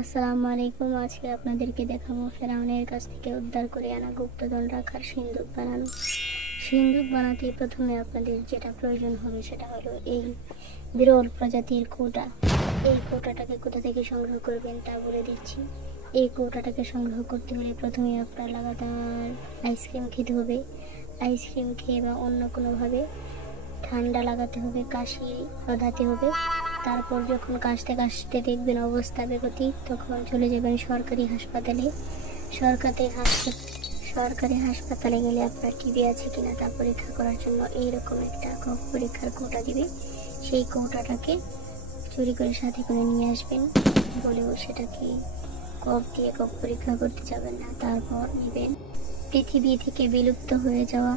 আসসালামু আলাইকুম। আজকে আপনাদেরকে দেখাবো ফেরাউনের কাছ থেকে উদ্ধার করে আনা গুপ্তধন রাখার সিন্দুক বানানো। সিন্দুক বানাতে প্রথমে আপনাদের যেটা প্রয়োজন হবে সেটা হলো এই বিরল প্রজাতির কৌটা। এই কৌটাটাকে কোথা থেকে সংগ্রহ করবেন তা বলে দিচ্ছি। এই কৌটাটাকে সংগ্রহ করতে হলে প্রথমে আপনার লাগাতার আইসক্রিম খেতে হবে। আইসক্রিম খেয়ে বা অন্য কোনোভাবে ঠান্ডা লাগাতে হবে, কাশি রোধাতে হবে। তারপর যখন কাশতে কাশতে দেখবেন অবস্থা বেগতিক, তখন চলে যাবেন সরকারি হাসপাতালে। সরকারি হাসপাতালে গেলে আপনার টিবি আছে কিনা তা পরীক্ষা করার জন্য এইরকম একটা কফ পরীক্ষার কৌটা দিবে। সেই কৌটাটাকে চুরি করে সাথে করে নিয়ে আসবেন, বলেও সেটাকে কফ দিয়ে কফ পরীক্ষা করতে যাবেন না। তারপর নেবেন পৃথিবী থেকে বিলুপ্ত হয়ে যাওয়া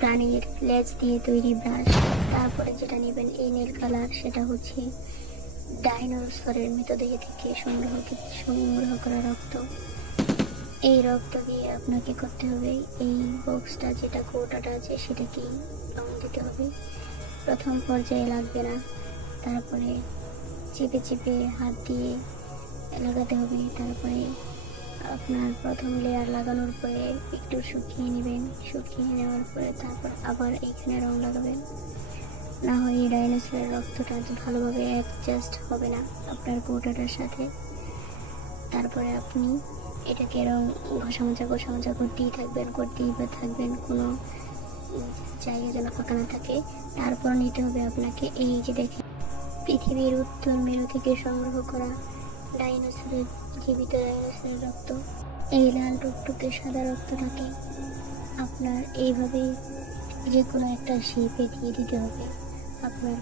প্রাণীর লেজ দিয়ে তৈরি ব্রাশ। তারপরে যেটা নেবেন এই নীল কালার, সেটা হচ্ছে ডাইনোসরের মৃতদেহ থেকে সংগ্রহ করা রক্ত। এই রক্ত দিয়ে আপনাকে করতে হবে এই বক্সটা, যেটা কৌটাটা আছে সেটাকে রং দিতে হবে। প্রথম পর্যায়ে লাগবে না, তারপরে চেপে চেপে হাত দিয়ে লাগাতে হবে। তারপরে আপনার প্রথম লেয়ার লাগানোর পরে একটু শুকিয়ে নেবেন। শুকিয়ে নেওয়ার পরে তারপর আবার এইখানে রং লাগাবেন, না হয় এই ডাইনোসরের রক্তটা ভালোভাবে অ্যাডজাস্ট হবে না আপনার কৌটাটার সাথে। তারপরে আপনি এটাকে রং ঘষা মোজা করতেই থাকবেন, কোনো জায়গা যেন ফাঁকা না থাকে। তারপর নিতে হবে আপনাকে এই যে দেখেন পৃথিবীর উত্তর মেরু থেকে সংগ্রহ করা জীবিত ডাইনোসরের রক্ত। এই লাল টুকটুকে সাদা রক্তটাকে আপনার এইভাবে যে কোনো একটা শেপে দিয়ে দিতে হবে আপনার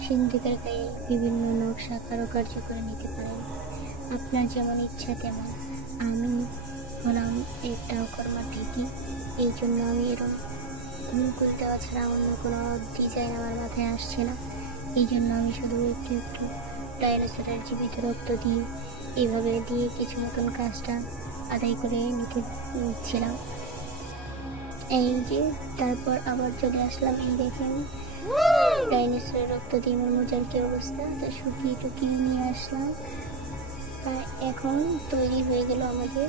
সিন্দুকের গায়ে বিভিন্ন নকশা কারুকার্য করে নিতে পারেন, আপনার যেমন ইচ্ছা তেমন। আমি হলাম একটা কর্মা ঠিকই, এই জন্য আমি এরকম গুল দেওয়া ছাড়া অন্য কোনো ডিজাইন আমার মাথায় আসছে না। এই জন্য আমি শুধু একটু ডাইনোসরের জীবিত রক্ত দিয়ে এইভাবে দিয়ে কিছু মতন কাজটা আদায় করে নিচ্ছিলাম। এই যে তারপর আবার চলে আসলাম, এই দেখেন ডাইনোসরের রক্ত দিয়ে আমার মোজার কি অবস্থা। তো শুকিয়ে টুকিয়ে নিয়ে আসলাম। এখন তৈরি হয়ে গেল আমাদের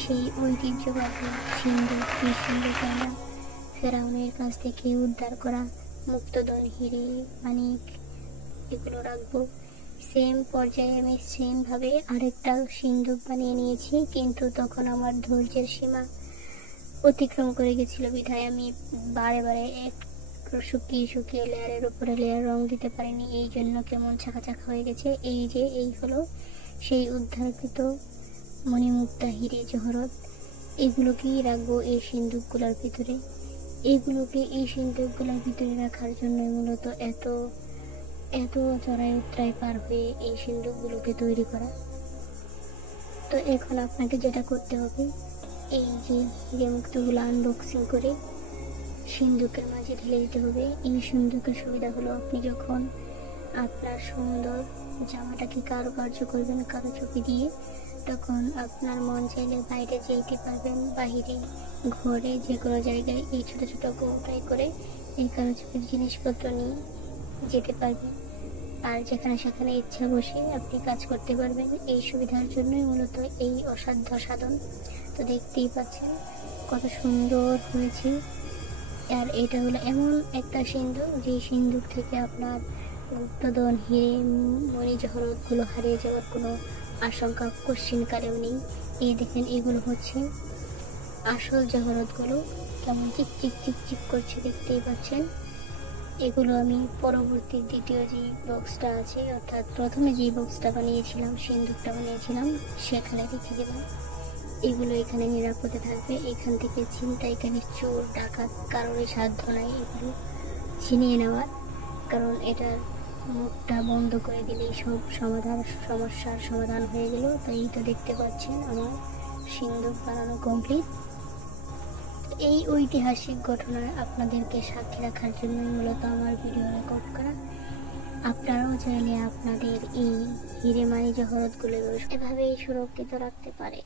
সেই ঐতিহ্যবাহী সিন্দুক। এই সিন্দুক আমরা ফেরাউনের কাছ থেকে উদ্ধার করা মুক্তধন, হিরে, মানিক এগুলো রাখবো। সেম পর্যায়ে আমি সেমভাবে আরেকটা সিন্দুক বানিয়ে নিয়েছি, কিন্তু তখন আমার ধৈর্যের সীমা অতিক্রম করে গেছিল বিধায় আমি বারে বারে শুকিয়ে লেয়ারের উপরে লেয়ার রং দিতে পারিনি। এই জন্য কেমন ছাকা হয়ে গেছে। এই হলো সেই উদ্ধারকৃত মণিমুক্তা, হিরে, জহরত। এগুলোকেই রাখবো এই সিন্দুকগুলোর ভিতরে। এই সিন্দুকগুলোর ভিতরে রাখার জন্য মূলত এত চড়াই উতরাই পার হয়ে এই সিন্দুকগুলোকে তৈরি করা। তো এখন আপনাকে যেটা করতে হবে, এই যে হিরে মুক্তগুলো আনবক্সিং করে সিন্দুকের মাঝে ঢেলে দিতে হবে। এই সিন্দুকের সুবিধা হলো আপনি যখন আপনার সুন্দর জামাটাকে কারুকার্য করবেন কারো ছবি দিয়ে, তখন আপনার মন চাইলে বাইরে যেতে পারবেন, বাহিরে ঘরে যে কোনো জায়গায় এই ছোট ছোট কৌটায় করে এই কারো ছবির জিনিসপত্র নিয়ে যেতে পারবেন। আর যেখানে সেখানে ইচ্ছা বসে আপনি কাজ করতে পারবেন। এই সুবিধার জন্যই মূলত এই অসাধ্য সাধন। তো দেখতেই পাচ্ছেন কত সুন্দর হয়েছে। আর এটা হলো এমন একটা সিন্দুক, যে সিন্দুক থেকে আপনার গুপ্তধন, হিরে, মণি, জহরতগুলো হারিয়ে যাওয়ার কোনো আশঙ্কা কোশ্চিনকালেও নেই। এই দেখেন এগুলো হচ্ছে আসল জহরতগুলো, কেমন চিক করছে দেখতেই পাচ্ছেন। এগুলো আমি পরবর্তী দ্বিতীয় যে বক্সটা আছে, অর্থাৎ প্রথমে যে বক্সটা বানিয়েছিলাম, সিন্দুকটা বানিয়েছিলাম, সেখানে রেখে দেব। এগুলো এখানে নিরাপদে থাকবে। এখান থেকে ছিনতাইকারী, চোর, ডাকাত কারোরই সাধ্য নাই এগুলো ছিনিয়ে নেওয়ার, কারণ এটার মুখটা বন্ধ করে দিলেই সব সমস্যার সমাধান হয়ে গেল। তো এই তো দেখতে পাচ্ছেন আমার সিন্দুক বানানো কমপ্লিট। এই ঐতিহাসিক ঘটনায় আপনাদেরকে সাক্ষী রাখার জন্য মূলত আমার ভিডিও রেকর্ড করা। আপনারাও চাইলে আপনাদের এই হিরে, মানি, জহরতগুলো এভাবেই সুরক্ষিত রাখতে পারে।